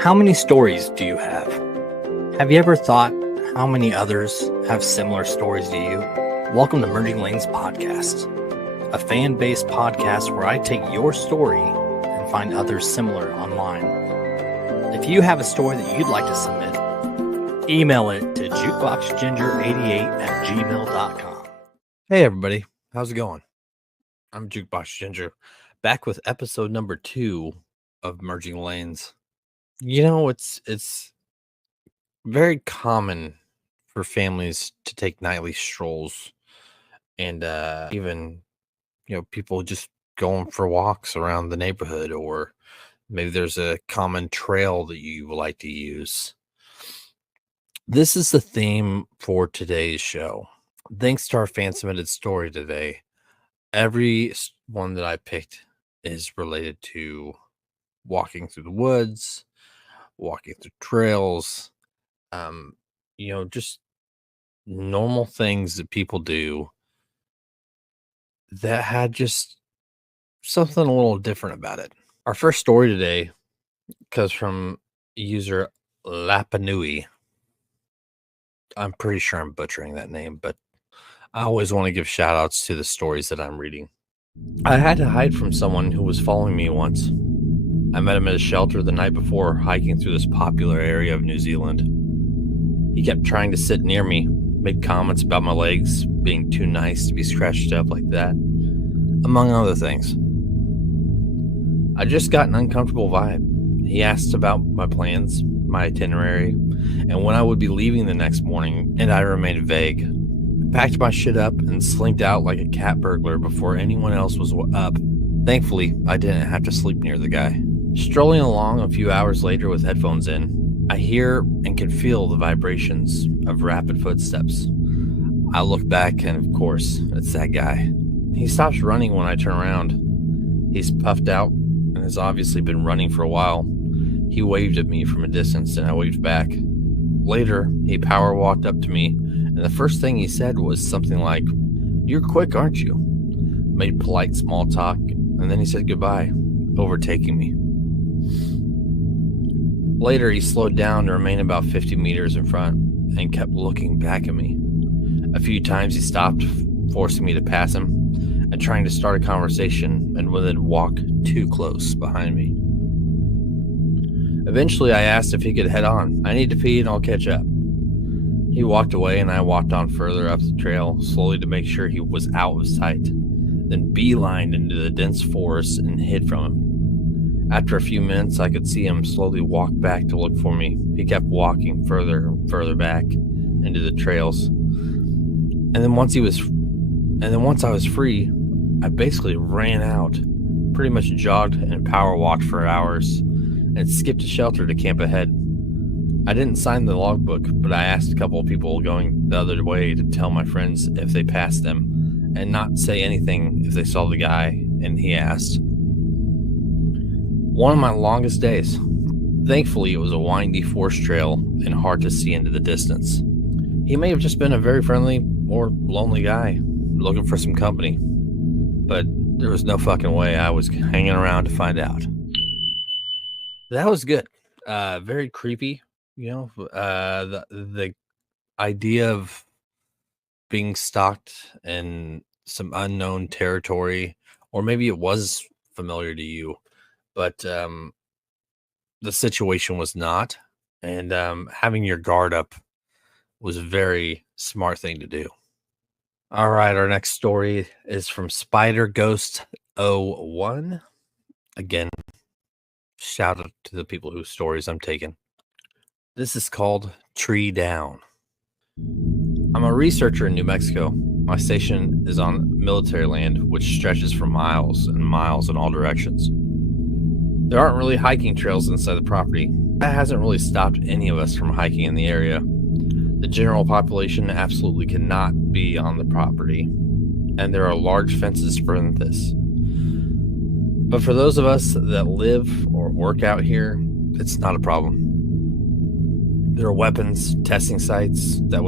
How many stories do you have? Have you ever thought how many others have similar stories to you? Welcome to Merging Lanes Podcast, a fan-based podcast where I take your story and find others similar online. If you have a story that you'd like to submit, email it to jukeboxginger88@gmail.com. Hey everybody, how's it going? I'm Jukebox Ginger, back with episode number 2 of Merging Lanes. You know, it's very common for families to take nightly strolls, and even people just going for walks around the neighborhood, or maybe there's a common trail that you like to use. This is the theme for today's show. Thanks to our fan submitted story today, every one that I picked is related to walking through the woods, walking through trails, just normal things that people do that had just something a little different about it. Our first story today comes from user Lapanui. I'm pretty sure I'm butchering that name, but I always want to give shout outs to the stories that I'm reading. I had to hide from someone who was following me once. I met him at a shelter the night before, hiking through this popular area of New Zealand. He kept trying to sit near me, made comments about my legs being too nice to be scratched up like that, among other things. I just got an uncomfortable vibe. He asked about my plans, my itinerary, and when I would be leaving the next morning, and I remained vague. I packed my shit up and slinked out like a cat burglar before anyone else was up. Thankfully, I didn't have to sleep near the guy. Strolling along a few hours later with headphones in, I hear and can feel the vibrations of rapid footsteps. I look back and, of course, it's that guy. He stops running when I turn around. He's puffed out and has obviously been running for a while. He waved at me from a distance and I waved back. Later, he power walked up to me, and the first thing he said was something like, "You're quick, aren't you?" Made polite small talk, and then he said goodbye, overtaking me. Later, he slowed down to remain about 50 meters in front and kept looking back at me. A few times he stopped, forcing me to pass him and trying to start a conversation, and would then walk too close behind me. Eventually, I asked if he could head on. "I need to pee and I'll catch up." He walked away and I walked on further up the trail, slowly to make sure he was out of sight, then beelined into the dense forest and hid from him. After a few minutes, I could see him slowly walk back to look for me. He kept walking further and further back into the trails. And then once I was free, I basically ran out, pretty much jogged and power walked for hours, and skipped a shelter to camp ahead. I didn't sign the logbook, but I asked a couple of people going the other way to tell my friends if they passed them, and not say anything if they saw the guy, and he asked. One of my longest days. Thankfully, it was a windy forest trail and hard to see into the distance. He may have just been a very friendly or lonely guy looking for some company, but there was no fucking way I was hanging around to find out. That was good. Very creepy, the idea of being stalked in some unknown territory, or maybe it was familiar to you, but the situation was not, and having your guard up was a very smart thing to do. All right, our next story is from Spider Ghost 01. Again, shout out to the people whose stories I'm taking. This is called Tree Down. I'm a researcher in New Mexico. My station is on military land, which stretches for miles and miles in all directions. There aren't really hiking trails inside the property. That hasn't really stopped any of us from hiking in the area. The general population absolutely cannot be on the property, and there are large fences to prevent this. But for those of us that live or work out here, it's not a problem. There are weapons testing sites that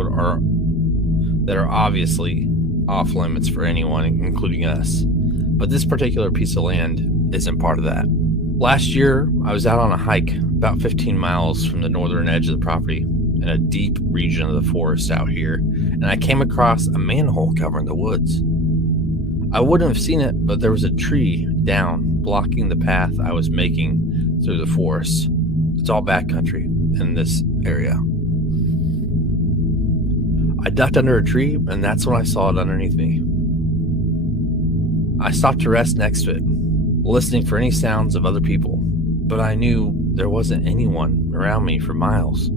are obviously off limits for anyone, including us. But this particular piece of land isn't part of that. Last year, I was out on a hike about 15 miles from the northern edge of the property in a deep region of the forest out here, and I came across a manhole covering the woods. I wouldn't have seen it, but there was a tree down blocking the path I was making through the forest. It's all backcountry in this area. I ducked under a tree, and that's when I saw it underneath me. I stopped to rest next to it, listening for any sounds of other people, but I knew there wasn't anyone around me for miles.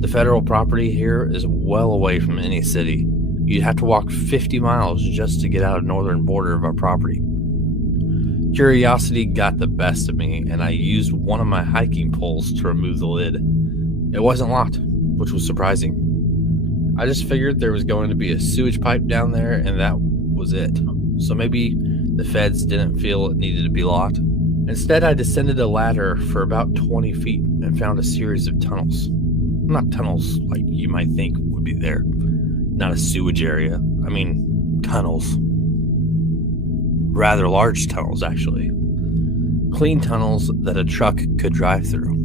The federal property here is well away from any city. You'd have to walk 50 miles just to get out of the northern border of our property. Curiosity got the best of me, and I used one of my hiking poles to remove the lid. It wasn't locked, which was surprising. I just figured there was going to be a sewage pipe down there, and that was it. So maybe the feds didn't feel it needed to be locked. Instead, I descended a ladder for about 20 feet and found a series of tunnels. Not tunnels like you might think would be there. Not a sewage area. I mean, tunnels. Rather large tunnels, actually. Clean tunnels that a truck could drive through.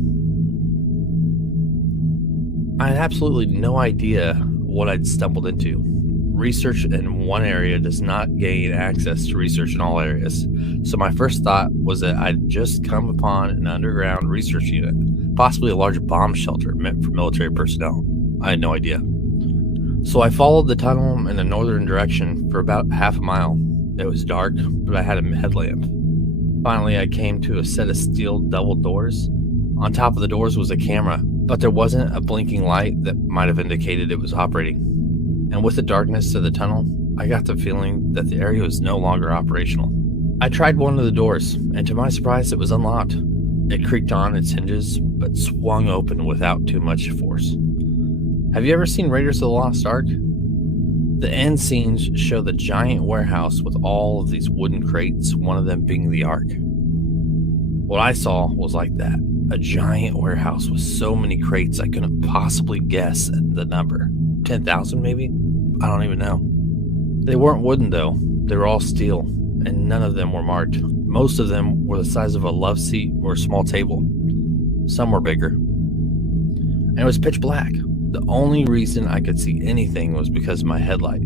I had absolutely no idea what I'd stumbled into. Research in one area does not gain access to research in all areas. So my first thought was that I'd just come upon an underground research unit, possibly a large bomb shelter meant for military personnel. I had no idea. So I followed the tunnel in a northern direction for about half a mile. It was dark, but I had a headlamp. Finally, I came to a set of steel double doors. On top of the doors was a camera, but there wasn't a blinking light that might have indicated it was operating. And with the darkness of the tunnel, I got the feeling that the area was no longer operational. I tried one of the doors, and to my surprise, it was unlocked. It creaked on its hinges, but swung open without too much force. Have you ever seen Raiders of the Lost Ark? The end scenes show the giant warehouse with all of these wooden crates, one of them being the Ark. What I saw was like that. A giant warehouse with so many crates I couldn't possibly guess the number. 10,000 maybe? I don't even know. They weren't wooden though. They were all steel, and none of them were marked. Most of them were the size of a love seat or a small table. Some were bigger. And it was pitch black. The only reason I could see anything was because of my headlight.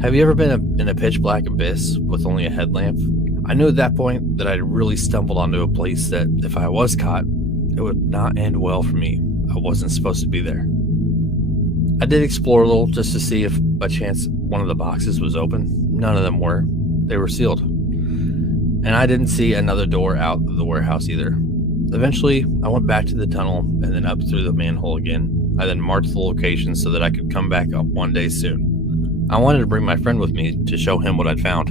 Have you ever been in a pitch black abyss with only a headlamp? I knew at that point that I'd really stumbled onto a place that, if I was caught, it would not end well for me. I wasn't supposed to be there. I did explore a little just to see if by chance one of the boxes was open. None of them were. They were sealed. And I didn't see another door out of the warehouse either. Eventually, I went back to the tunnel and then up through the manhole again. I then marked the location so that I could come back up one day soon. I wanted to bring my friend with me to show him what I'd found.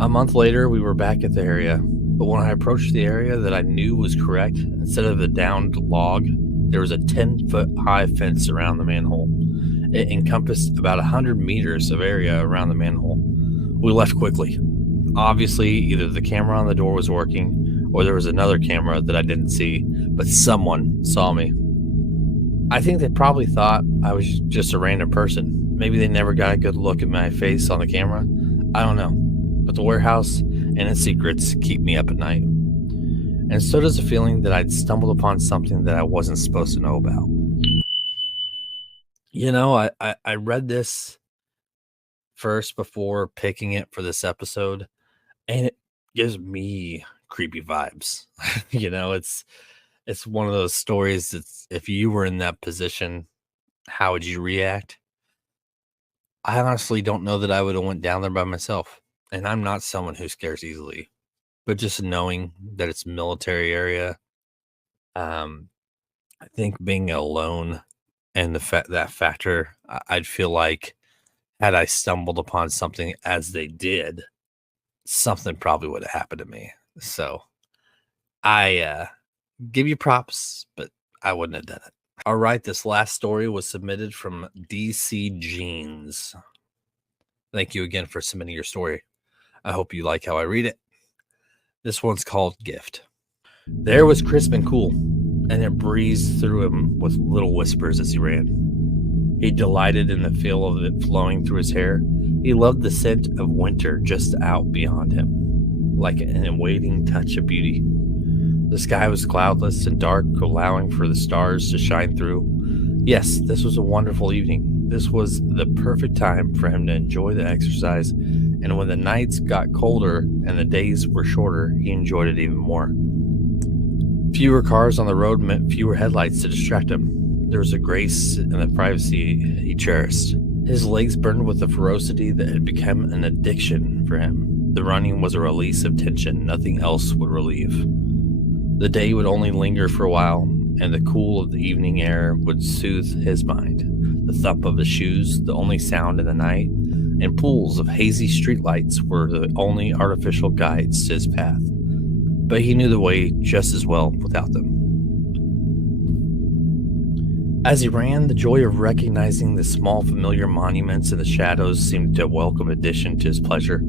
A month later, we were back at the area, but when I approached the area that I knew was correct, instead of the downed log, there was a 10-foot high fence around the manhole. It encompassed about 100 meters of area around the manhole. We left quickly. Obviously, either the camera on the door was working, or there was another camera that I didn't see, but someone saw me. I think they probably thought I was just a random person. Maybe they never got a good look at my face on the camera. I don't know. But the warehouse and its secrets keep me up at night. And so does the feeling that I'd stumbled upon something that I wasn't supposed to know about. You know, I read this first before picking it for this episode, and it gives me creepy vibes. You know, it's one of those stories that's, if you were in that position, how would you react? I honestly don't know that I would have went down there by myself. And I'm not someone who scares easily. But just knowing that it's a military area, I think being alone and that factor, I'd feel like had I stumbled upon something as they did, something probably would have happened to me. So I give you props, but I wouldn't have done it. All right, this last story was submitted from DC Jeans. Thank you again for submitting your story. I hope you like how I read it. This one's called Gift. The air was crisp and cool, and it breezed through him with little whispers as he ran. He delighted in the feel of it flowing through his hair. He loved the scent of winter just out beyond him. like an awaiting touch of beauty. The sky was cloudless and dark, allowing for the stars to shine through. Yes, this was a wonderful evening. This was the perfect time for him to enjoy the exercise, and when the nights got colder and the days were shorter, he enjoyed it even more. Fewer cars on the road meant fewer headlights to distract him. There was a grace in the privacy he cherished. His legs burned with a ferocity that had become an addiction for him. The running was a release of tension nothing else would relieve. The day would only linger for a while, and the cool of the evening air would soothe his mind. The thump of his shoes, the only sound in the night, and pools of hazy streetlights were the only artificial guides to his path. But he knew the way just as well without them. As he ran, the joy of recognizing the small familiar monuments in the shadows seemed a welcome addition to his pleasure.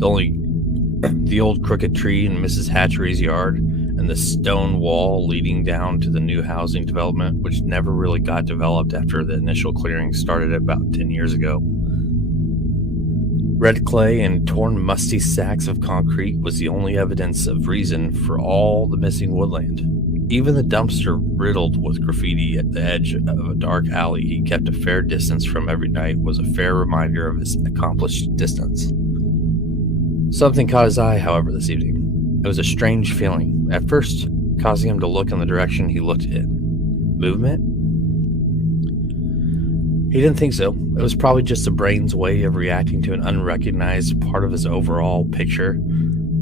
The old crooked tree in Mrs. Hatchery's yard, and the stone wall leading down to the new housing development, which never really got developed after the initial clearing started about 10 years ago. Red clay and torn musty sacks of concrete was the only evidence of reason for all the missing woodland. Even the dumpster riddled with graffiti at the edge of a dark alley he kept a fair distance from every night was a fair reminder of his accomplished distance. Something caught his eye, however, this evening. It was a strange feeling, at first causing him to look in the direction he looked in. Movement? He didn't think so. It was probably just the brain's way of reacting to an unrecognized part of his overall picture.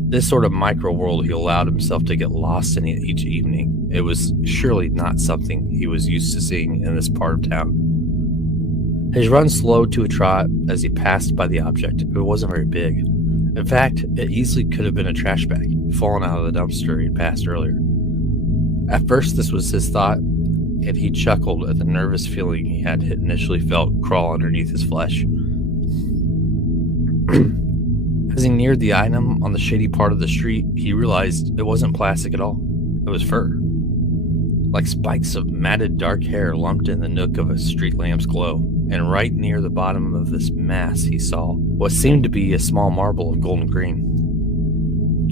This sort of micro-world he allowed himself to get lost in each evening. It was surely not something he was used to seeing in this part of town. His run slowed to a trot as he passed by the object. It wasn't very big. In fact, it easily could have been a trash bag, fallen out of the dumpster he'd passed earlier. At first, this was his thought, and he chuckled at the nervous feeling he had initially felt crawl underneath his flesh. As he neared the item on the shady part of the street, he realized it wasn't plastic at all. It was fur. Like spikes of matted dark hair lumped in the nook of a street lamp's glow, and right near the bottom of this mass he saw what seemed to be a small marble of golden green.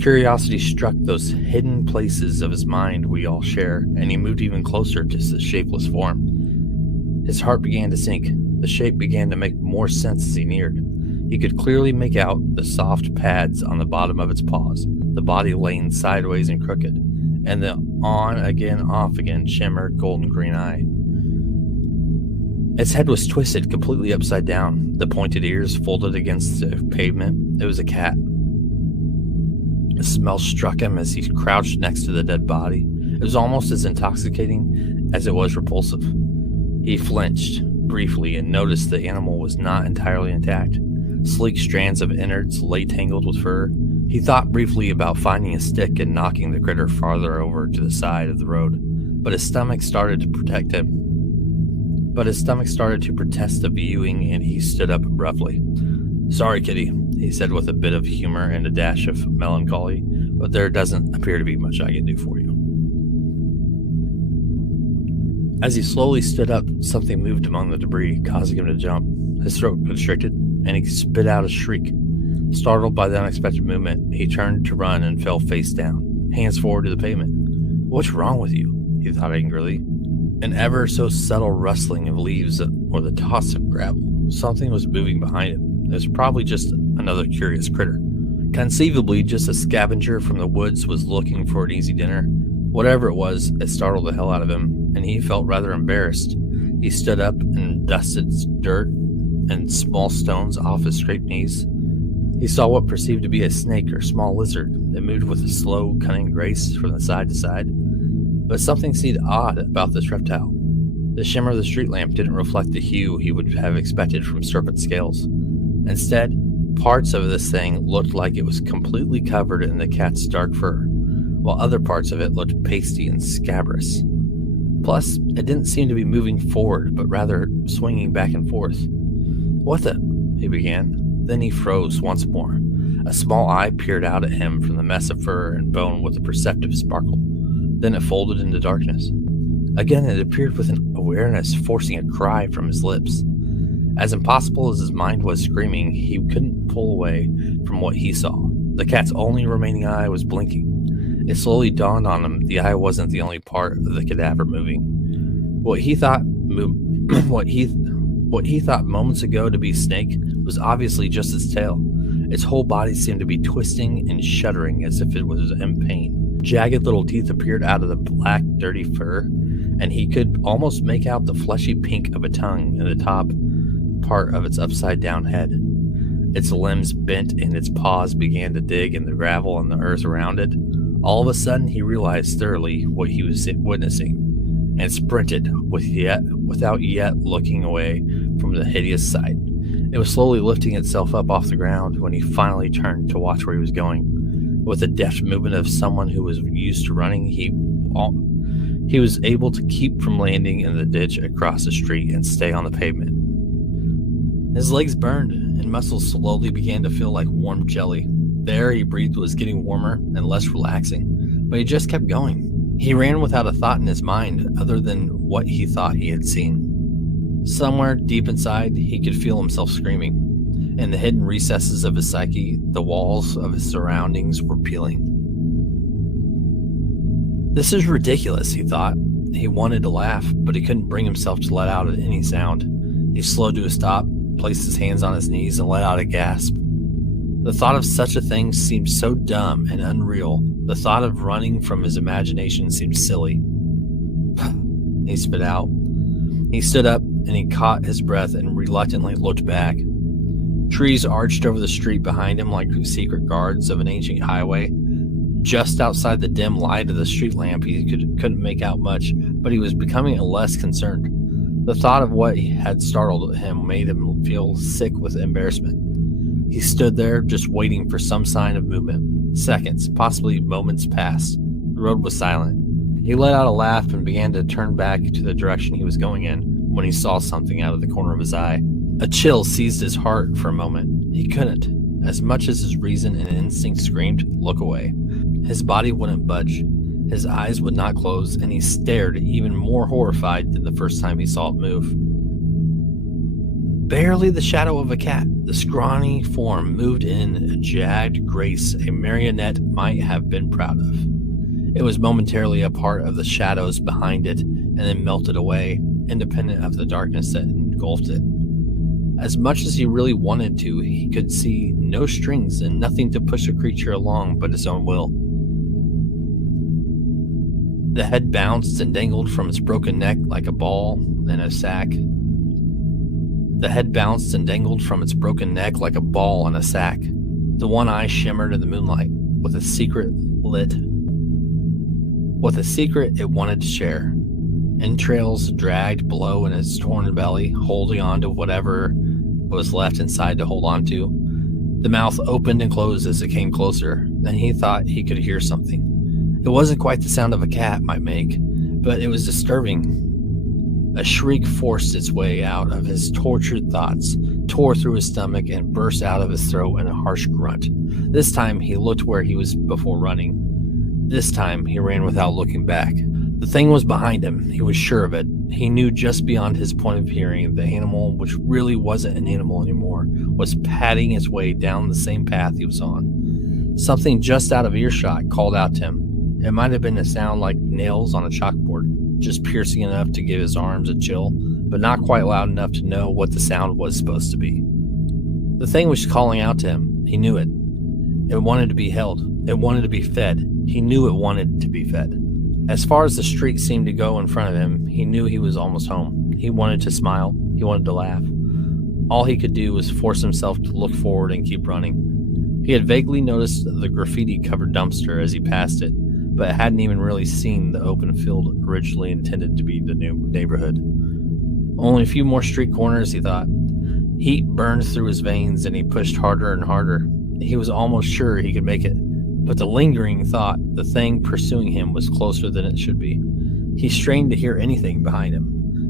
Curiosity struck those hidden places of his mind we all share, and he moved even closer to the shapeless form. His heart began to sink. The shape began to make more sense as he neared. He could clearly make out the soft pads on the bottom of its paws, the body laying sideways and crooked, and the on-again, off-again shimmered golden green eye. Its head was twisted completely upside down, the pointed ears folded against the pavement. It was a cat. A smell struck him as he crouched next to the dead body. It was almost as intoxicating as it was repulsive. He flinched briefly and noticed the animal was not entirely intact. Sleek strands of innards lay tangled with fur. He thought briefly about finding a stick and knocking the critter farther over to the side of the road, but his stomach started to protest the viewing, and he stood up abruptly. "Sorry, kitty," he said with a bit of humor and a dash of melancholy, "but there doesn't appear to be much I can do for you." As he slowly stood up, something moved among the debris, causing him to jump. His throat constricted, and he spit out a shriek. Startled by the unexpected movement, he turned to run and fell face down, hands forward to the pavement. "What's wrong with you?" he thought angrily. An ever so subtle rustling of leaves or the toss of gravel. Something was moving behind him. It was probably just another curious critter. Conceivably, just a scavenger from the woods was looking for an easy dinner. Whatever it was, it startled the hell out of him, and he felt rather embarrassed. He stood up and dusted dirt and small stones off his scraped knees. He saw what perceived to be a snake or small lizard. It moved with a slow, cunning grace from the side to side. But something seemed odd about this reptile. The shimmer of the street lamp didn't reflect the hue he would have expected from serpent scales. Instead, parts of this thing looked like it was completely covered in the cat's dark fur, while other parts of it looked pasty and scabrous. Plus, it didn't seem to be moving forward, but rather swinging back and forth. "What the?" he began. Then he froze once more. A small eye peered out at him from the mess of fur and bone with a perceptive sparkle. Then it folded into darkness. Again, it appeared with an awareness, forcing a cry from his lips. As impossible as his mind was screaming, he couldn't pull away from what he saw. The cat's only remaining eye was blinking. It slowly dawned on him the eye wasn't the only part of the cadaver moving. What he thought moments ago to be Snake was obviously just its tail. Its whole body seemed to be twisting and shuddering as if it was in pain. Jagged little teeth appeared out of the black, dirty fur, and he could almost make out the fleshy pink of a tongue in the top part of its upside-down head. Its limbs bent and its paws began to dig in the gravel and the earth around it. All of a sudden, he realized thoroughly what he was witnessing and sprinted without yet looking away from the hideous sight. It was slowly lifting itself up off the ground when he finally turned to watch where he was going. With the deft movement of someone who was used to running, he was able to keep from landing in the ditch across the street and stay on the pavement. His legs burned, and muscles slowly began to feel like warm jelly. The air he breathed was getting warmer and less relaxing, but he just kept going. He ran without a thought in his mind other than what he thought he had seen. Somewhere deep inside, he could feel himself screaming. In the hidden recesses of his psyche, the walls of his surroundings were peeling. This is ridiculous, he thought. He wanted to laugh, but he couldn't bring himself to let out any sound. He slowed to a stop, placed his hands on his knees, and let out a gasp. The thought of such a thing seemed so dumb and unreal. The thought of running from his imagination seemed silly. He spit out. He stood up and he caught his breath and reluctantly looked back. Trees arched over the street behind him like secret guards of an ancient highway. Just outside the dim light of the street lamp, he couldn't make out much, but he was becoming less concerned. The thought of what had startled him made him feel sick with embarrassment. He stood there, just waiting for some sign of movement. Seconds, possibly moments passed. The road was silent. He let out a laugh and began to turn back to the direction he was going in when he saw something out of the corner of his eye. A chill seized his heart for a moment. He couldn't, as much as his reason and instinct screamed, look away. His body wouldn't budge. His eyes would not close, and he stared even more horrified than the first time he saw it move. Barely the shadow of a cat, the scrawny form moved in a jagged grace a marionette might have been proud of. It was momentarily a part of the shadows behind it and then melted away, independent of the darkness that engulfed it. As much as he really wanted to, he could see no strings and nothing to push the creature along but his own will. The head bounced and dangled from its broken neck like a ball in a sack. The head bounced and dangled from its broken neck like a ball in a sack. The one eye shimmered in the moonlight with a secret it wanted to share. Entrails dragged below in its torn belly, holding on to whatever was left inside to hold on to. The mouth opened and closed as it came closer. Then he thought he could hear something. It wasn't quite the sound of a cat might make, but it was disturbing. A shriek forced its way out of his tortured thoughts, tore through his stomach, and burst out of his throat in a harsh grunt. This time he looked where he was before running. This time he ran without looking back. The thing was behind him. He was sure of it. He knew just beyond his point of hearing the animal, which really wasn't an animal anymore, was padding its way down the same path he was on. Something just out of earshot called out to him. It might have been a sound like nails on a chalkboard, just piercing enough to give his arms a chill, but not quite loud enough to know what the sound was supposed to be. The thing was calling out to him. He knew it. It wanted to be held. It wanted to be fed. He knew it wanted to be fed. As far as the street seemed to go in front of him, he knew he was almost home. He wanted to smile. He wanted to laugh. All he could do was force himself to look forward and keep running. He had vaguely noticed the graffiti-covered dumpster as he passed it, but hadn't even really seen the open field originally intended to be the new neighborhood. Only a few more street corners, he thought. Heat burned through his veins and he pushed harder and harder. He was almost sure he could make it, but the lingering thought, the thing pursuing him, was closer than it should be. He strained to hear anything behind him,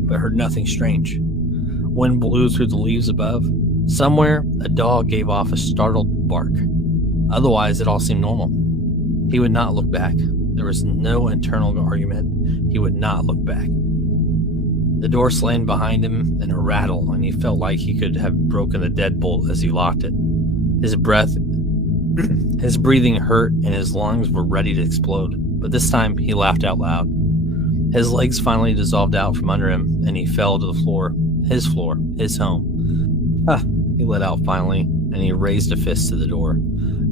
but heard nothing strange. Wind blew through the leaves above. Somewhere, a dog gave off a startled bark. Otherwise, it all seemed normal. He would not look back. There was no internal argument. He would not look back. The door slammed behind him in a rattle, and he felt like he could have broken the deadbolt as he locked it. His breath His breathing hurt and his lungs were ready to explode, but this time he laughed out loud. His legs finally dissolved out from under him, and he fell to the floor, his home. Ah, he let out finally, and he raised a fist to the door.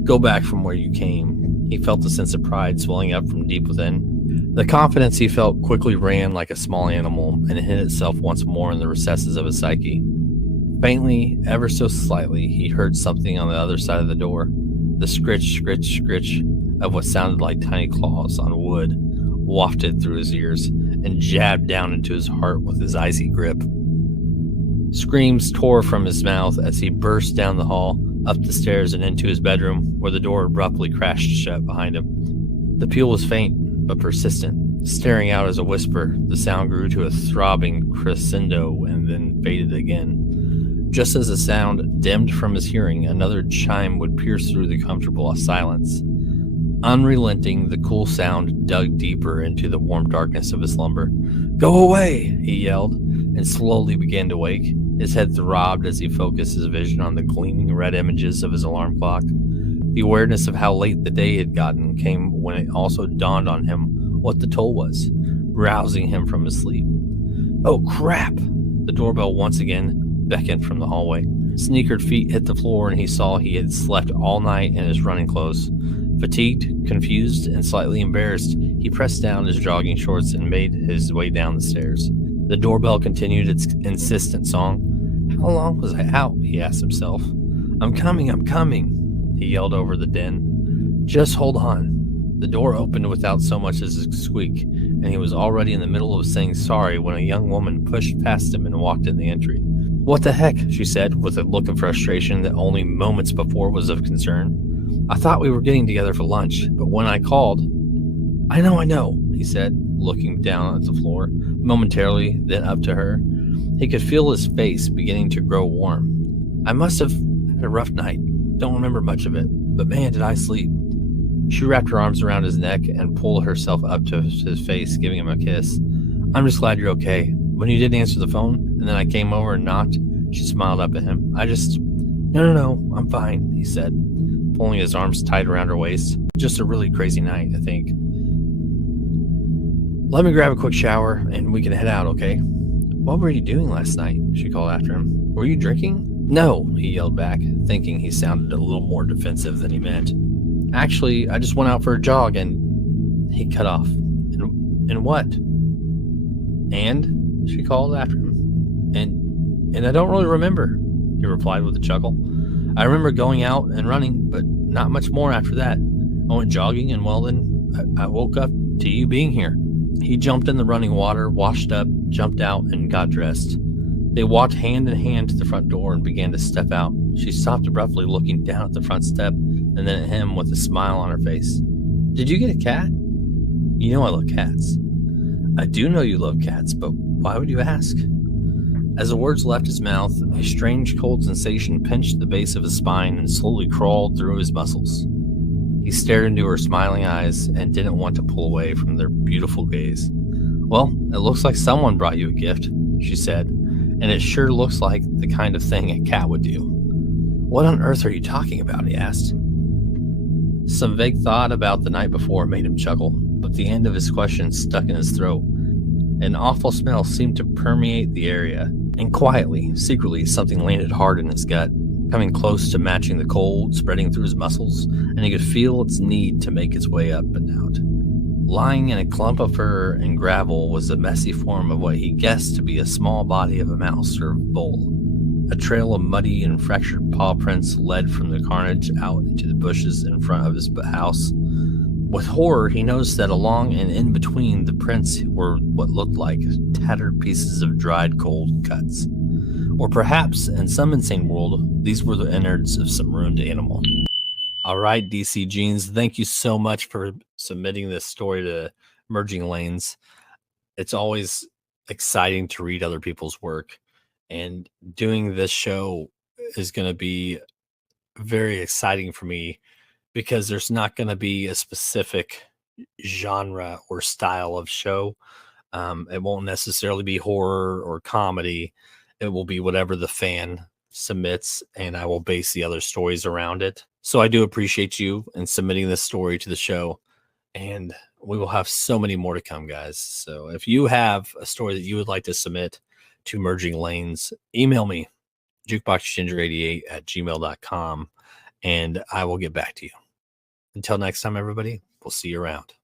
Go back from where you came. He felt a sense of pride swelling up from deep within. The confidence he felt quickly ran like a small animal and hid itself once more in the recesses of his psyche. Faintly, ever so slightly, he heard something on the other side of the door. The scritch, scritch, scritch of what sounded like tiny claws on wood wafted through his ears and jabbed down into his heart with his icy grip. Screams tore from his mouth as he burst down the hall, up the stairs and into his bedroom, where the door abruptly crashed shut behind him. The peal was faint, but persistent. Staring out as a whisper, the sound grew to a throbbing crescendo and then faded again. Just as the sound dimmed from his hearing, another chime would pierce through the comfortable silence. Unrelenting, the cool sound dug deeper into the warm darkness of his slumber. Go away, he yelled, and slowly began to wake. His head throbbed as he focused his vision on the gleaming red images of his alarm clock. The awareness of how late the day had gotten came when it also dawned on him what the toll was, rousing him from his sleep. Oh, crap! The doorbell once again beckoned from the hallway. Sneakered feet hit the floor, and he saw he had slept all night in his running clothes. Fatigued, confused, and slightly embarrassed, he pressed down his jogging shorts and made his way down the stairs. The doorbell continued its insistent song. How long was I out? He asked himself. I'm coming, he yelled over the din. Just hold on. The door opened without so much as a squeak, and he was already in the middle of saying sorry when a young woman pushed past him and walked in the entry. What the heck? She said, with a look of frustration that only moments before was of concern. I thought we were getting together for lunch, but when I called... I know, he said, looking down at the floor, momentarily, then up to her. He could feel his face beginning to grow warm. I must have had a rough night. Don't remember much of it, but man, did I sleep. She wrapped her arms around his neck and pulled herself up to his face, giving him a kiss. I'm just glad you're okay. When you didn't answer the phone, and then I came over and knocked, she smiled up at him. No, I'm fine, he said, pulling his arms tight around her waist. Just a really crazy night, I think. Let me grab a quick shower, and we can head out, okay? What were you doing last night? She called after him. Were you drinking? No, he yelled back, thinking he sounded a little more defensive than he meant. Actually, I just went out for a jog, and... He cut off. And what? And? She called after him. And I don't really remember, he replied with a chuckle. I remember going out and running, but not much more after that. I went jogging, and well then, I woke up to you being here. He jumped in the running water, washed up, jumped out, and got dressed. They walked hand in hand to the front door and began to step out. She stopped abruptly, looking down at the front step, and then at him with a smile on her face. Did you get a cat? You know I love cats. I do know you love cats, but why would you ask? As the words left his mouth, a strange cold sensation pinched the base of his spine and slowly crawled through his muscles. He stared into her smiling eyes and didn't want to pull away from their beautiful gaze. Well, it looks like someone brought you a gift, she said, and it sure looks like the kind of thing a cat would do. What on earth are you talking about? He asked. Some vague thought about the night before made him chuckle, but the end of his question stuck in his throat. An awful smell seemed to permeate the area, and quietly, secretly, something landed hard in his gut, coming close to matching the cold spreading through his muscles, and he could feel its need to make its way up and out. Lying in a clump of fur and gravel was the messy form of what he guessed to be a small body of a mouse or vole. A trail of muddy and fractured paw prints led from the carnage out into the bushes in front of his house. With horror, he noticed that along and in between the prints were what looked like tattered pieces of dried cold cuts. Or perhaps, in some insane world, these were the innards of some ruined animal. All right, DC Jeans, thank you so much for submitting this story to Merging Lanes. It's always exciting to read other people's work, and doing this show is going to be very exciting for me because there's not going to be a specific genre or style of show. It won't necessarily be horror or comedy. It will be whatever the fan submits, and I will base the other stories around it. So I do appreciate you in submitting this story to the show, and we will have so many more to come, guys. So if you have a story that you would like to submit to Merging Lanes, email me, jukeboxginger88@gmail.com, and I will get back to you. Until next time, everybody, we'll see you around.